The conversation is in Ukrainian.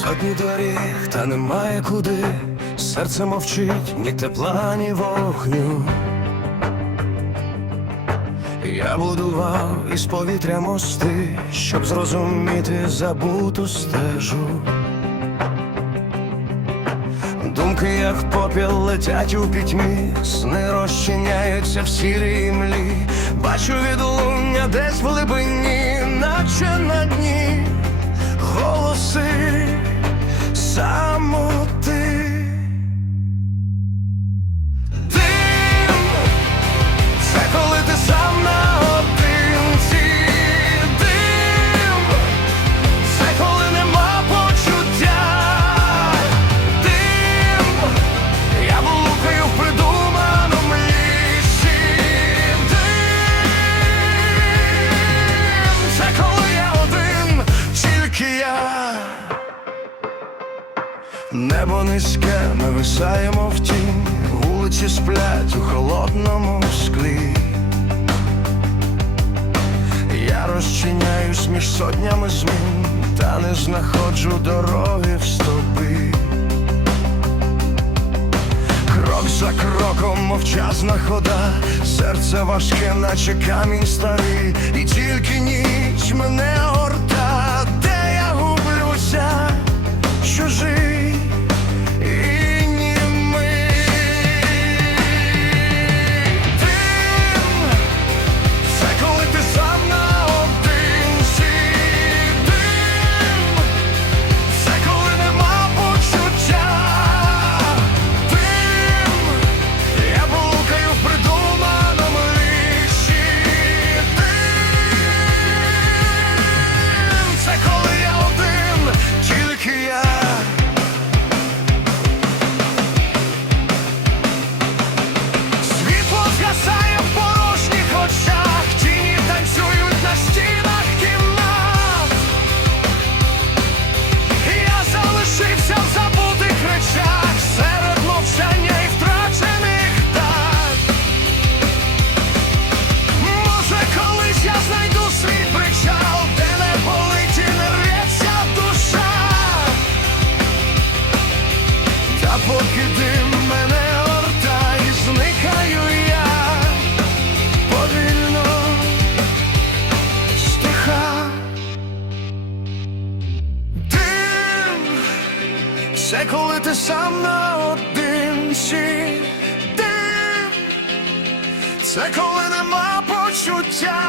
Сотні доріг, та немає куди, серце мовчить, ні тепла, ні вогню. Я будував із повітря мости, щоб зрозуміти забуту стежу. Думки, як попіл, летять у пітьмі, сни розчиняються в сірій млі. Бачу відлуння десь в глибині, наче на дні голоси Небо низьке, ми висаємо в тінь, вулиці сплять у холодному склі. Я розчиняюсь між сотнями змін, та не знаходжу дороги в стопи. Крок за кроком мовчазна хода, серце важке, наче камінь старий, і тільки ніч мене це коли ти сам наодинці. Дим це коли нема почуття.